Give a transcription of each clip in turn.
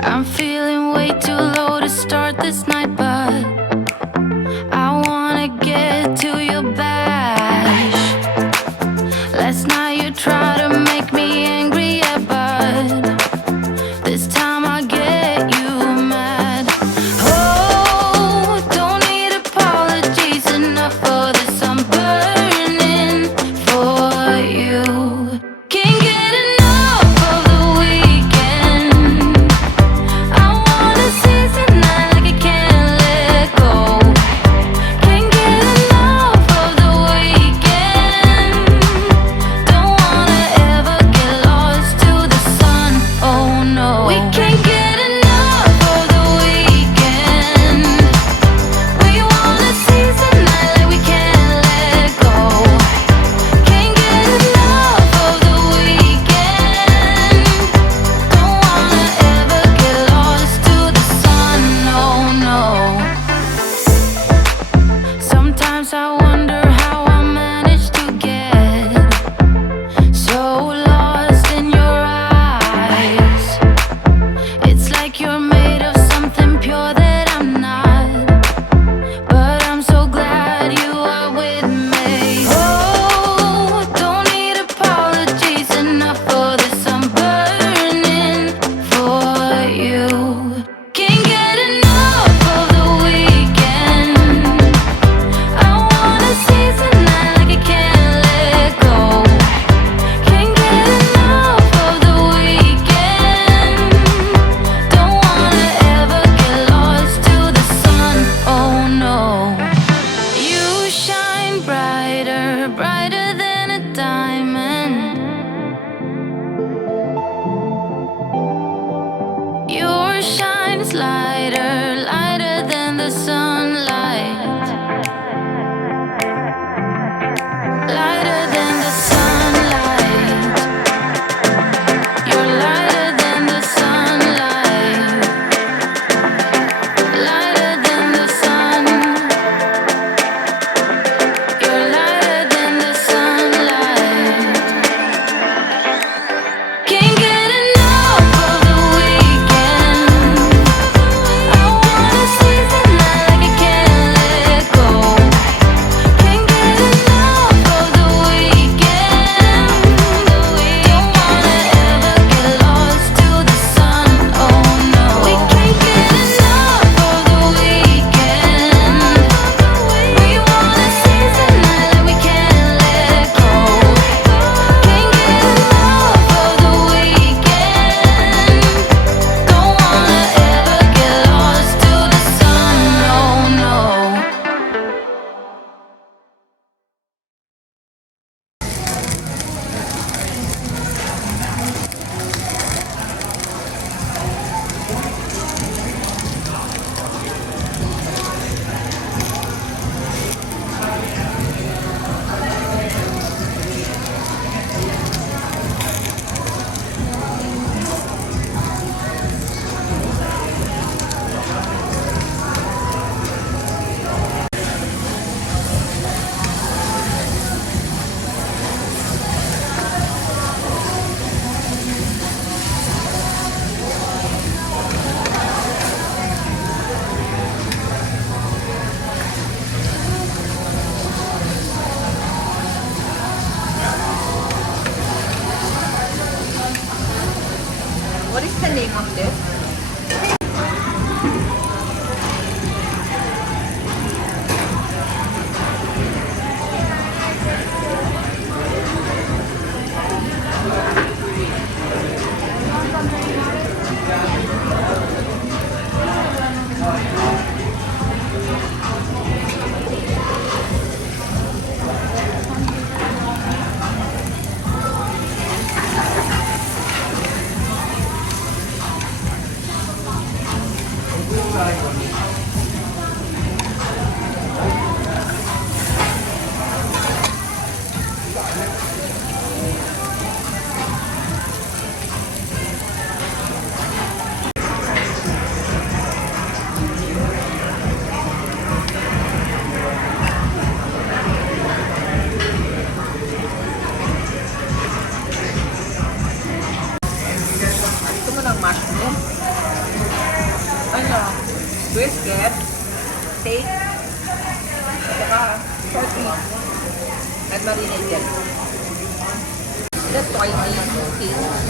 I'm feeling way too low to start this night, but I wanna get to your bash. Last night you tried to make me angry, yeah, but this time I get you mad. Oh, don't need apologies enough for this. I'm burning for you. Can't get enough of the weekend. I wanna seize the night like I can't let go. Can't get enough of the weekend. Don't wanna ever get lost to the sun. Oh no, we can't get enough of the weekend. We wanna seize the night like we can't let go. Can't get enough of the weekend. Don't wanna ever get lost to the sun. Oh no. Sometimes I wonder how I managed to get so lost in your eyes. It's like you're made of something pure that I'm not, but I'm so glad you are with me. Oh, don't need apologies enough for this. I'm burning for you. Can't get enough of the weekend. I wanna seize the night like I can't let go. Can't get enough of the weekend. Don't wanna ever get lost to the sun. Oh no. You shine brighter, brighter than a diamond. Your shine is lighter, lighter than the sunlight. Lighter than the sunlight. You're lighter than the sunlight. Lighter than the sun. You're lighter than the sunlight. Can't get enough of the weekend. I wanna seize the night like I can't let go. Can't get enough of the weekend. Don't wanna ever get lost to the sun. Oh no, we can't get enough of the weekend. We wanna seize the night like we can't let go. Can't get enough of the weekend. Don't wanna ever get lost to the sun. Oh no. What is the name of this? chicken. That's oily taste.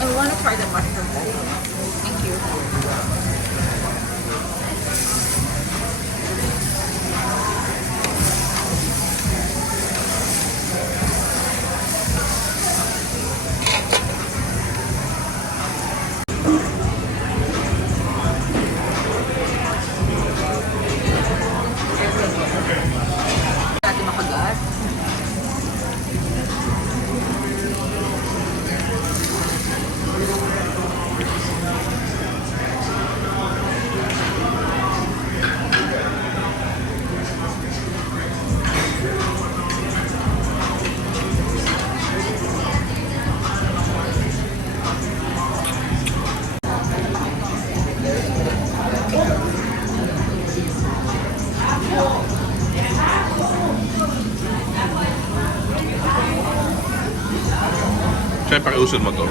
I want to try the mushroom. Thank you. Natin makagat. Siyempre, pakiusod mo to.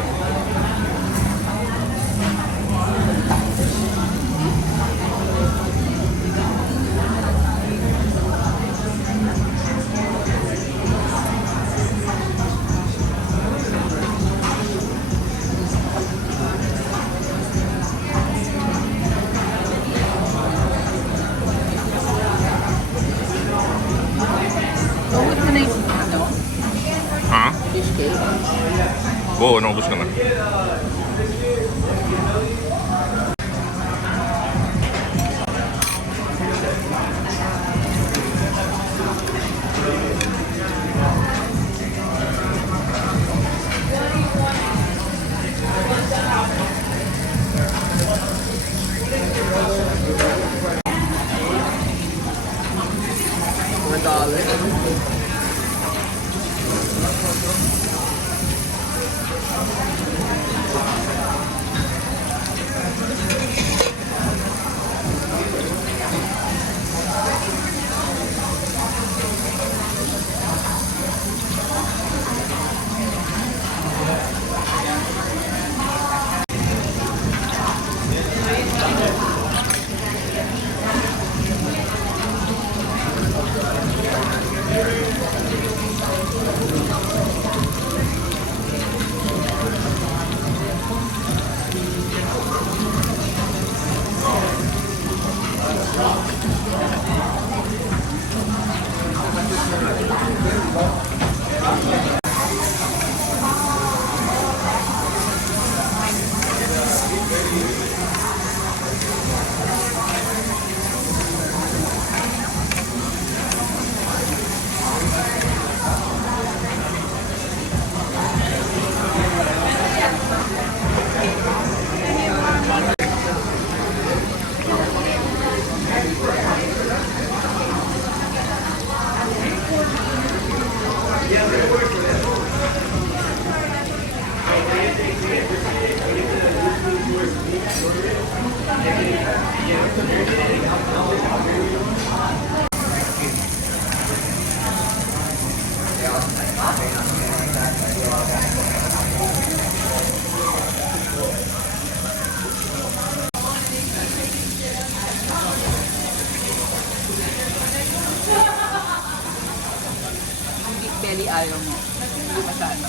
So, what's the name? Ano? Ha? Fish cake. Oo, naubos ka na. $4. Belly ayaw mo. Hindi masyado.